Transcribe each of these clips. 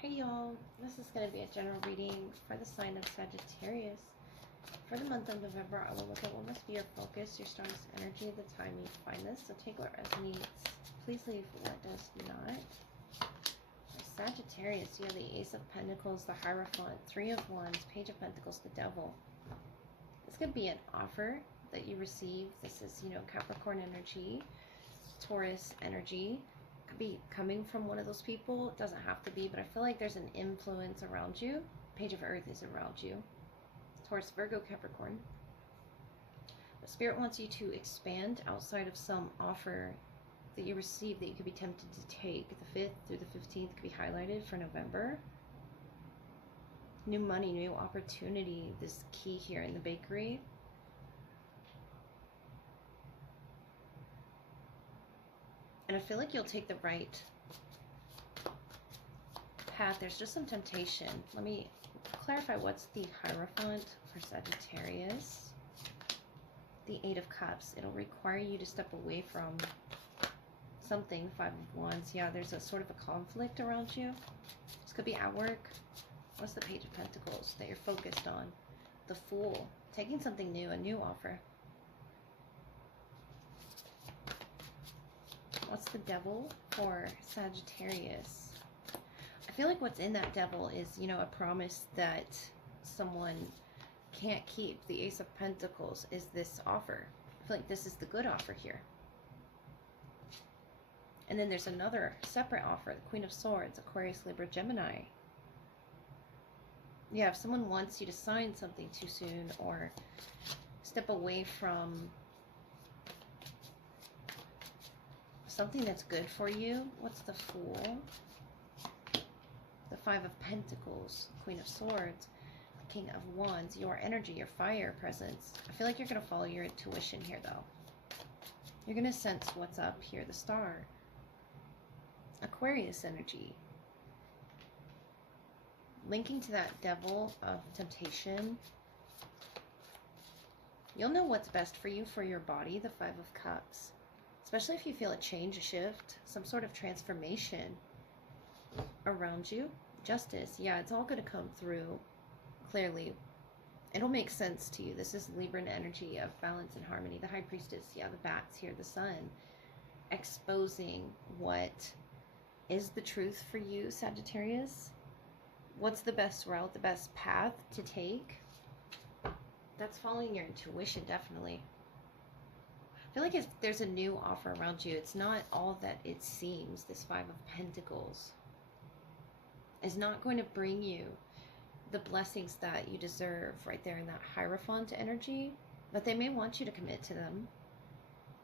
Hey y'all, this is going to be a general reading for the sign of Sagittarius. For the month of November, I will look at what must be your focus, your strongest energy, the time you find this. So take what resonates. Please leave what does not. For Sagittarius, you have the Ace of Pentacles, the Hierophant, Three of Wands, Page of Pentacles, the Devil. This could be an offer that you receive. This is, Capricorn energy, Taurus energy. Could be coming from one of those people. It doesn't have to be, but I feel like there's an influence around you. Page of Earth is around you. Taurus, Virgo, Capricorn. But Spirit wants you to expand outside of some offer that you receive that you could be tempted to take. The 5th through the 15th could be highlighted for November. New money, new opportunity, this key here in the bakery. And I feel like you'll take the right path. There's just some temptation. Let me clarify what's the Hierophant for Sagittarius. The Eight of Cups. It'll require you to step away from something. Five of Wands. Yeah, there's a sort of a conflict around you. This could be at work. What's the Page of Pentacles that you're focused on? The Fool. Taking something new, a new offer. What's the Devil for Sagittarius? I feel like what's in that Devil is, a promise that someone can't keep. The Ace of Pentacles is this offer. I feel like this is the good offer here. And then there's another separate offer, the Queen of Swords, Aquarius, Libra, Gemini. Yeah, if someone wants you to sign something too soon or step away from something that's good for you. What's the Fool? The Five of Pentacles, Queen of Swords, the King of Wands, your energy, your fire presence. I feel like you're going to follow your intuition here, though. You're going to sense what's up here, the Star. Aquarius energy. Linking to that Devil of temptation. You'll know what's best for you, for your body, the Five of Cups. Especially if you feel a change, a shift, some sort of transformation around you. Justice, yeah, it's all going to come through clearly. It'll make sense to you. This is Libran energy of balance and harmony. The High Priestess, yeah, the bats here, the Sun. Exposing what is the truth for you, Sagittarius. What's the best route, the best path to take? That's following your intuition, definitely. I feel like if there's a new offer around you, it's not all that it seems. This Five of Pentacles is not going to bring you the blessings that you deserve right there in that Hierophant energy, but they may want you to commit to them.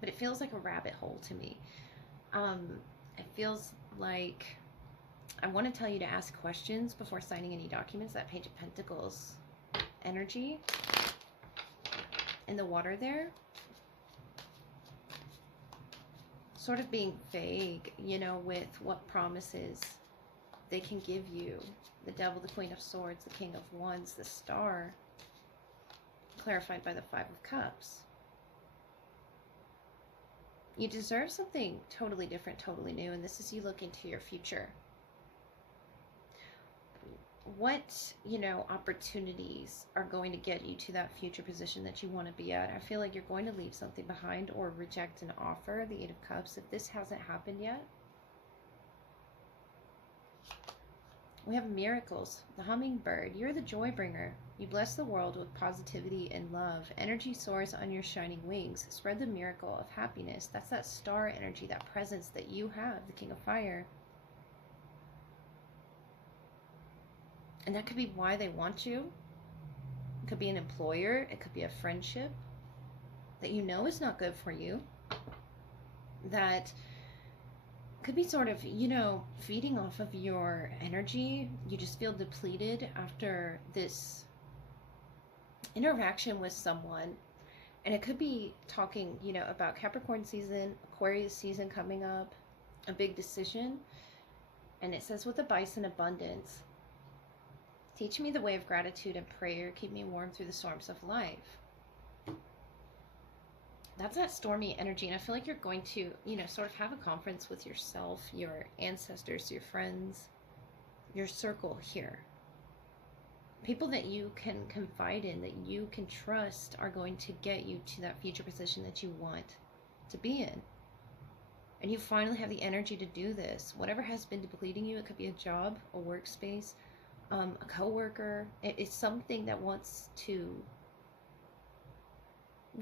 But it feels like a rabbit hole to me. It feels like I want to tell you to ask questions before signing any documents. That Page of Pentacles energy in the water there. Sort of being vague, with what promises they can give you. The Devil, the Queen of Swords, the King of Wands, the Star, clarified by the Five of Cups. You deserve something totally different, totally new, and this is you look into your future. What, opportunities are going to get you to that future position that you want to be at? I feel like you're going to leave something behind or reject an offer, the Eight of Cups, if this hasn't happened yet. We have miracles. The hummingbird, you're the joy bringer. You bless the world with positivity and love. Energy soars on your shining wings. Spread the miracle of happiness. That's that star energy, that presence that you have, the King of Fire. And that could be why they want you. It could be an employer. It could be a friendship that is not good for you. That could be sort of, feeding off of your energy. You just feel depleted after this interaction with someone. And it could be talking, about Capricorn season, Aquarius season coming up, a big decision. And it says with the bison abundance, teach me the way of gratitude and prayer. Keep me warm through the storms of life. That's that stormy energy. And I feel like you're going to, sort of have a conference with yourself, your ancestors, your friends, your circle here. People that you can confide in, that you can trust, are going to get you to that future position that you want to be in. And you finally have the energy to do this. Whatever has been depleting you, it could be a job, a workspace, a coworker. It's something that wants to,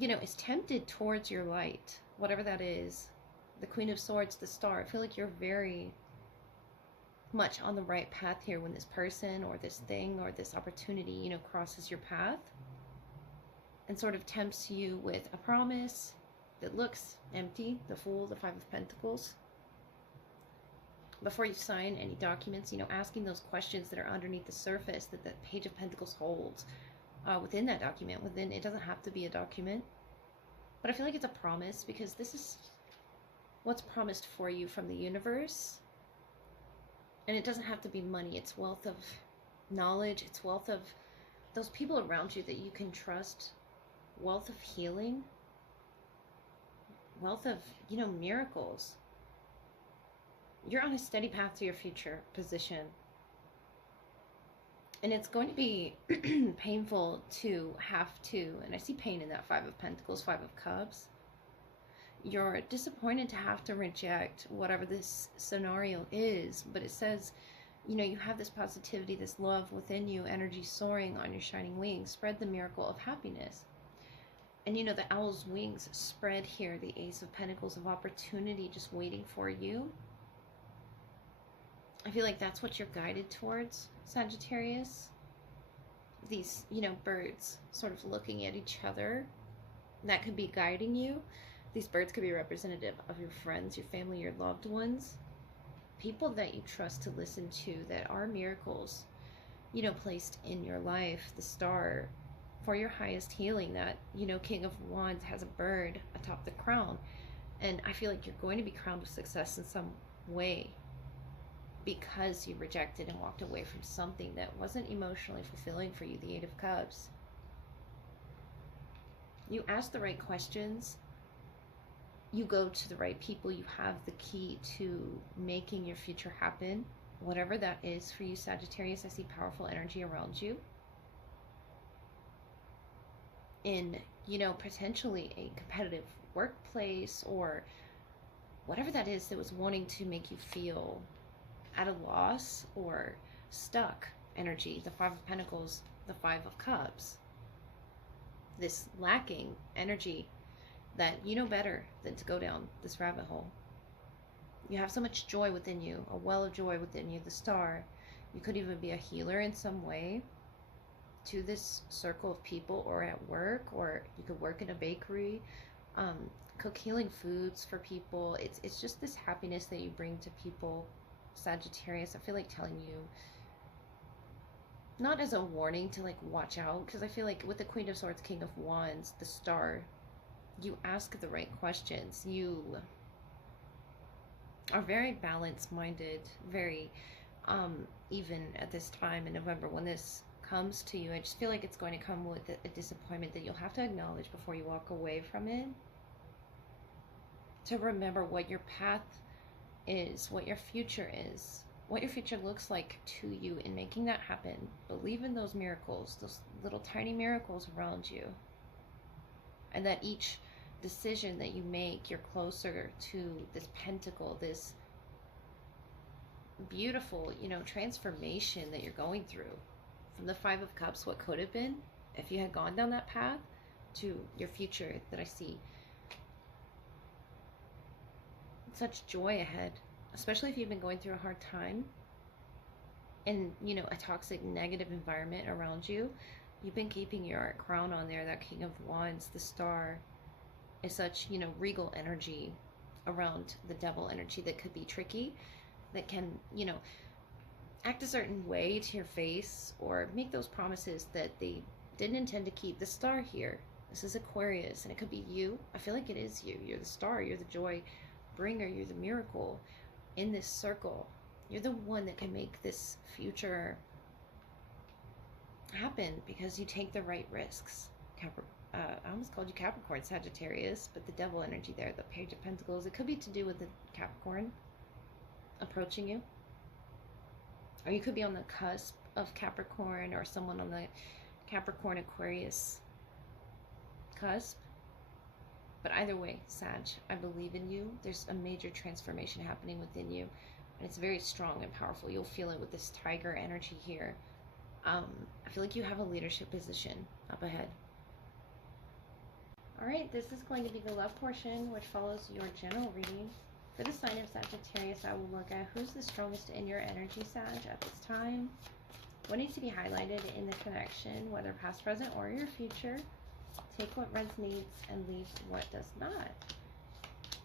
is tempted towards your light, whatever that is. The Queen of Swords, the Star. I feel like you're very much on the right path here when this person or this thing or this opportunity, crosses your path and sort of tempts you with a promise that looks empty, the Fool, the Five of Pentacles. Before you sign any documents, asking those questions that are underneath the surface that the Page of Pentacles holds within that document. It doesn't have to be a document, but I feel like it's a promise, because this is what's promised for you from the universe. And it doesn't have to be money. It's wealth of knowledge. It's wealth of those people around you that you can trust. Wealth of healing. Wealth of, miracles. You're on a steady path to your future position. And it's going to be painful to have to, and I see pain in that Five of Pentacles, Five of Cups. You're disappointed to have to reject whatever this scenario is, but it says, you have this positivity, this love within you, energy soaring on your shining wings. Spread the miracle of happiness. And the owl's wings spread here, the Ace of Pentacles of opportunity just waiting for you. I feel like that's what you're guided towards, Sagittarius. These, birds sort of looking at each other. That could be guiding you. These birds could be representative of your friends, your family, your loved ones. People that you trust to listen to, that are miracles, placed in your life. The Star, for your highest healing. That, King of Wands has a bird atop the crown. And I feel like you're going to be crowned with success in some way, because you rejected and walked away from something that wasn't emotionally fulfilling for you, the Eight of Cups. You ask the right questions. You go to the right people. You have the key to making your future happen. Whatever that is for you, Sagittarius, I see powerful energy around you. In, potentially a competitive workplace, or whatever that is that was wanting to make you feel at a loss or stuck energy. The Five of Pentacles, the Five of Cups. This lacking energy that you know better than to go down this rabbit hole. You have so much joy within you, a well of joy within you, the Star. You could even be a healer in some way to this circle of people, or at work, or you could work in a bakery, cook healing foods for people. It's just this happiness that you bring to people, Sagittarius. I feel like telling you, not as a warning to watch out, because I feel like with the Queen of Swords, King of Wands, the Star, you ask the right questions. You are very balanced-minded, very even at this time in November when this comes to you. I just feel like it's going to come with a disappointment that you'll have to acknowledge before you walk away from it. To remember what your path is, what your future is, what your future looks like to you, in making that happen. Believe in those miracles, those little tiny miracles around you. And that each decision that you make, you're closer to this pentacle, this beautiful, transformation that you're going through. From the Five of Cups, what could have been, if you had gone down that path, to your future that I see. Such joy ahead, especially if you've been going through a hard time and, a toxic, negative environment around you. You've been keeping your crown on there. That King of Wands, the Star, is such, regal energy around the Devil energy that could be tricky, that can, act a certain way to your face, or make those promises that they didn't intend to keep. The Star here, this is Aquarius, and it could be you. I feel like it is you. You're the Star, you're the joy bringer, you're the miracle in this circle. You're the one that can make this future happen, because you take the right risks. I almost called you Capricorn, Sagittarius, but the Devil energy there, the Page of Pentacles, it could be to do with the Capricorn approaching you. Or you could be on the cusp of Capricorn, or someone on the Capricorn Aquarius cusp. But either way, Sag, I believe in you. There's a major transformation happening within you. And it's very strong and powerful. You'll feel it with this tiger energy here. I feel like you have a leadership position up ahead. Alright, this is going to be the love portion, which follows your general reading. For the sign of Sagittarius, I will look at who's the strongest in your energy, Sag, at this time. What needs to be highlighted in the connection, whether past, present, or your future. Take what resonates and leave what does not.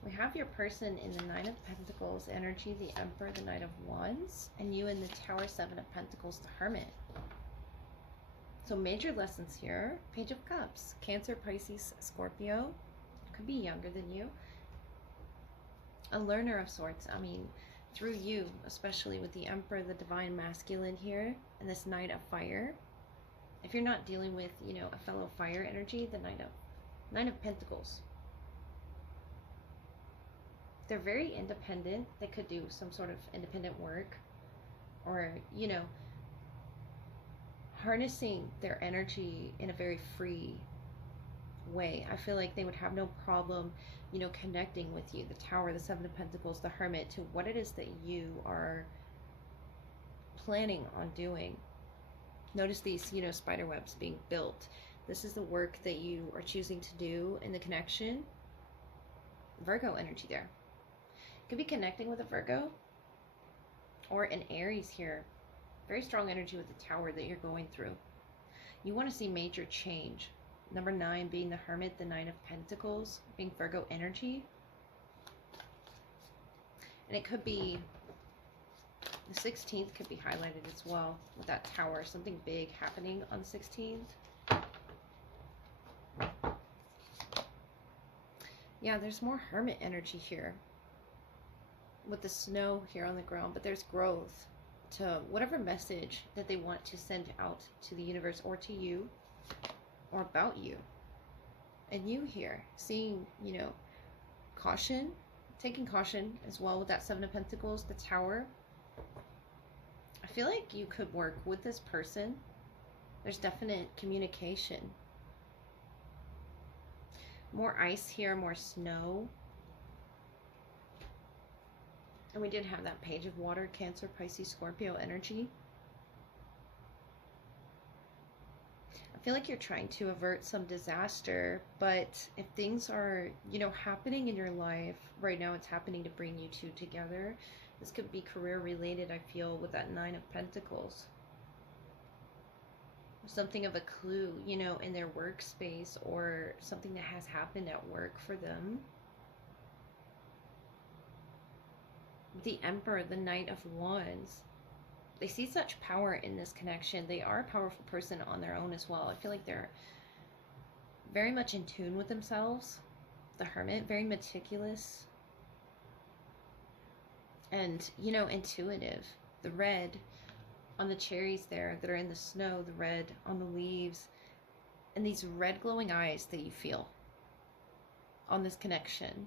We have your person in the Nine of Pentacles energy, the Emperor, the Knight of Wands, and you in the Tower, Seven of Pentacles, the Hermit. So major lessons here. Page of Cups, Cancer, Pisces, Scorpio. Could be younger than you. A learner of sorts. I mean, through you, especially with the Emperor, the Divine Masculine here, and this Knight of Fire. If you're not dealing with, you know, a fellow fire energy, the Nine of Pentacles. They're very independent. They could do some sort of independent work, or, you know, harnessing their energy in a very free way. I feel like they would have no problem, you know, connecting with you. The Tower, the Seven of Pentacles, the Hermit, to what it is that you are planning on doing. Notice these, you know, spider webs being built. This is the work that you are choosing to do in the connection. Virgo energy there. Could be connecting with a Virgo or an Aries here. Very strong energy with the Tower that you're going through. You want to see major change. Number 9 being the Hermit, the Nine of Pentacles, being Virgo energy. And it could be, the 16th could be highlighted as well with that Tower. Something big happening on the 16th. Yeah, there's more Hermit energy here with the snow here on the ground, but there's growth to whatever message that they want to send out to the universe or to you or about you. And you here seeing, you know, caution, taking caution as well with that Seven of Pentacles, the Tower. I feel like you could work with this person. There's definite communication. More ice here, more snow. And we did have that Page of Water, Cancer, Pisces, Scorpio energy. I feel like you're trying to avert some disaster, but if things are, you know, happening in your life right now, it's happening to bring you two together. This could be career related, I feel, with that Nine of Pentacles. Something of a clue, you know, in their workspace, or something that has happened at work for them. The Emperor, the Knight of Wands. They see such power in this connection. They are a powerful person on their own as well. I feel like they're very much in tune with themselves. The Hermit, very meticulous. And, you know, intuitive. The red on the cherries there that are in the snow, the red on the leaves, and these red glowing eyes that you feel on this connection.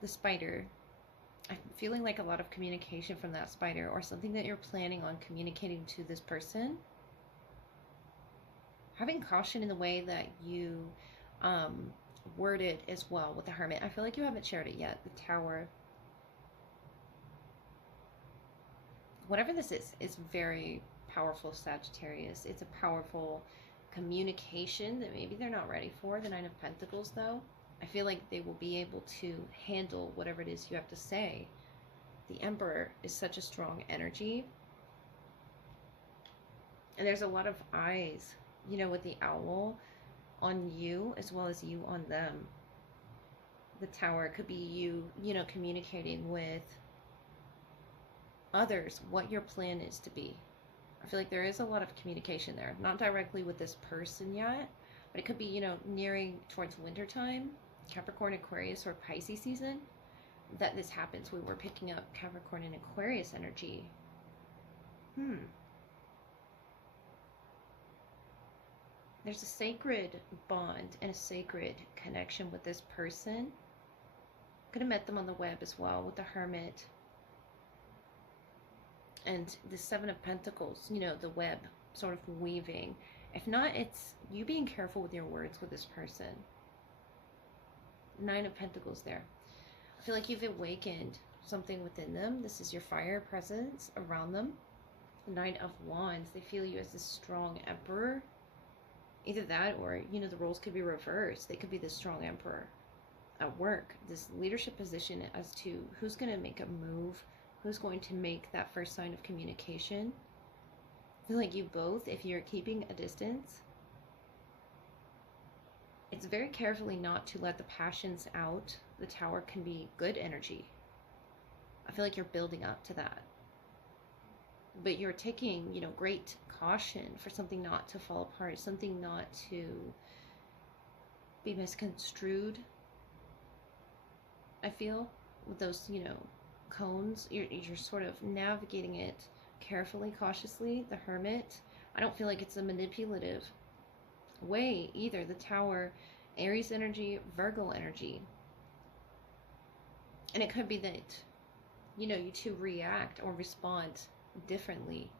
The spider. I'm feeling like a lot of communication from that spider, or something that you're planning on communicating to this person. Having caution in the way that you word it as well with the Hermit. I feel like you haven't shared it yet. The Tower. Whatever this is very powerful, Sagittarius. It's a powerful communication that maybe they're not ready for. The Nine of Pentacles, though. I feel like they will be able to handle whatever it is you have to say. The Emperor is such a strong energy. And there's a lot of eyes, you know, with the owl on you as well as you on them. The Tower could be you, you know, communicating with others what your plan is to be. I feel like there is a lot of communication there. Not directly with this person yet, but it could be, you know, nearing towards wintertime. Capricorn, Aquarius, or Pisces season, that this happens. We were picking up Capricorn and Aquarius energy. There's a sacred bond and a sacred connection with this person. Could have met them on the web as well with the Hermit. And the Seven of Pentacles, you know, the web sort of weaving. If not, it's you being careful with your words with this person. Nine of Pentacles there. I feel like you've awakened something within them. This is your fire presence around them. The Knight of Wands. They feel you as this strong emperor. Either that or, you know, the roles could be reversed. They could be the strong emperor at work. This leadership position as to who's going to make a move, who's going to make that first sign of communication. I feel like you both, if you're keeping a distance, it's very carefully not to let the passions out. The Tower can be good energy. I feel like you're building up to that. But you're taking, you know, great caution for something not to fall apart, something not to be misconstrued. I feel with those, you know, cones, you're sort of navigating it carefully, cautiously. The Hermit, I don't feel like it's a manipulative way either. The Tower, Aries energy, Virgo energy. And it could be that, you know, you two react or respond differently.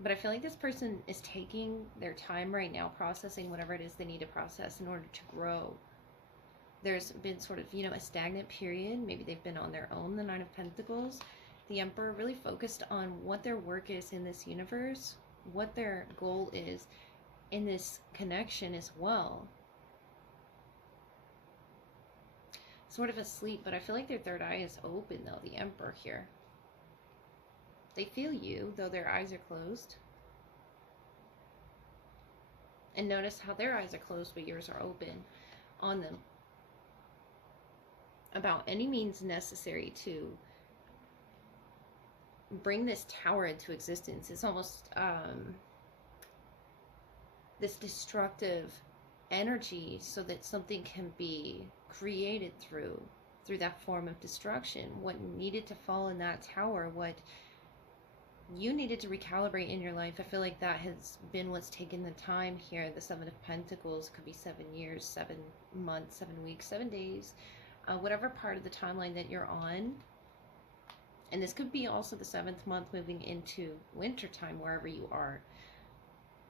But I feel like this person is taking their time right now, processing whatever it is they need to process in order to grow. There's been sort of, you know, a stagnant period. Maybe they've been on their own, the Nine of Pentacles. The Emperor really focused on what their work is in this universe, what their goal is in this connection as well. Sort of asleep, but I feel like their third eye is open though, the Emperor here. They feel you, though their eyes are closed. And notice how their eyes are closed, but yours are open on them. About any means necessary to bring this Tower into existence. It's almost this destructive energy so that something can be created through that form of destruction. What needed to fall in that Tower, what you needed to recalibrate in your life, I feel like that has been what's taken the time here. The Seven of Pentacles could be 7 years, 7 months, 7 weeks, 7 days, whatever part of the timeline that you're on. And this could be also the 7th month moving into winter time, wherever you are.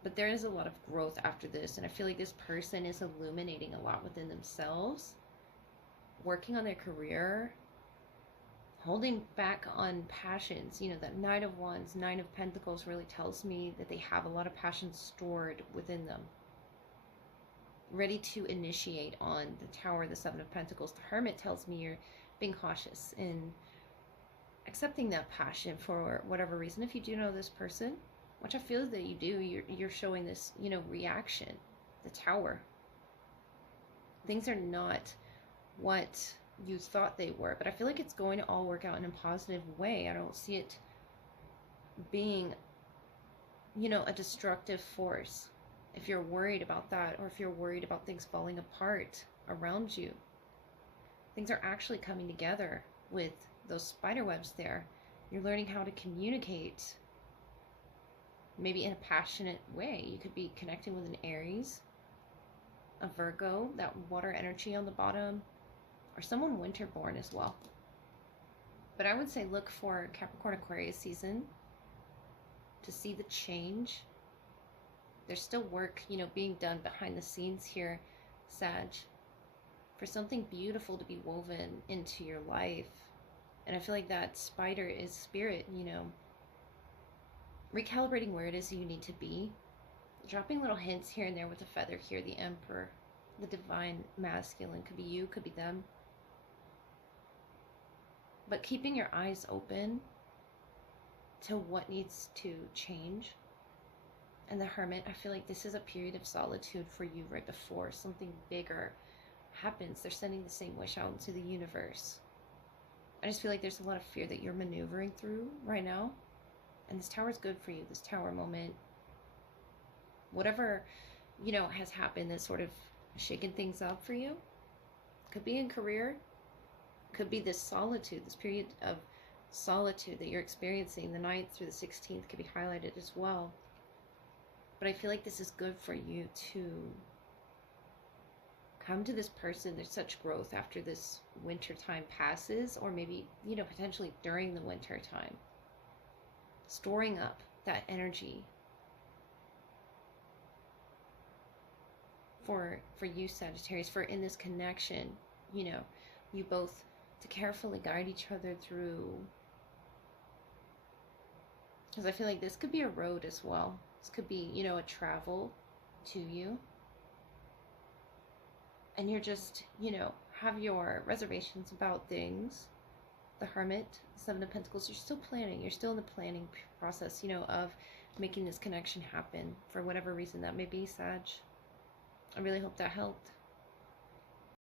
But there is a lot of growth after this, and I feel like this person is illuminating a lot within themselves, working on their career, holding back on passions. You know, that Knight of Wands, Nine of Pentacles really tells me that they have a lot of passion stored within them, ready to initiate on the Tower, the Seven of Pentacles. The Hermit tells me you're being cautious in accepting that passion for whatever reason. If you do know this person, which I feel that you do, you're showing this, you know, reaction. The Tower. Things are not what you thought they were, but I feel like it's going to all work out in a positive way. I don't see it being, you know, a destructive force. If you're worried about that, or if you're worried about things falling apart around you, things are actually coming together with those spider webs there. You're learning how to communicate, maybe in a passionate way. You could be connecting with an Aries, a Virgo, that water energy on the bottom, or someone winter born as well. But I would say look for Capricorn Aquarius season to see the change. There's still work, you know, being done behind the scenes here, Sag, for something beautiful to be woven into your life. And I feel like that spider is spirit, you know, recalibrating where it is you need to be, dropping little hints here and there with the feather here, the Emperor, the divine masculine. Could be you, could be them. But keeping your eyes open to what needs to change. And the Hermit, I feel like this is a period of solitude for you right before something bigger happens. They're sending the same wish out into the universe. I just feel like there's a lot of fear that you're maneuvering through right now. And this Tower is good for you, this Tower moment. Whatever, you know, has happened that's sort of shaken things up for you. Could be in career. Could be this solitude, this period of solitude that you're experiencing. The 9th through the 16th could be highlighted as well. But I feel like this is good for you to come to this person. There's such growth after this winter time passes, or maybe, you know, potentially during the winter time. Storing up that energy for you, Sagittarius, for in this connection, you know, you both to carefully guide each other through. Because I feel like this could be a road as well. This could be, you know, a travel to you. And you're just, you know, have your reservations about things. The Hermit, Seven of Pentacles, you're still planning. You're still in the planning process, you know, of making this connection happen for whatever reason that may be, Sag. I really hope that helped.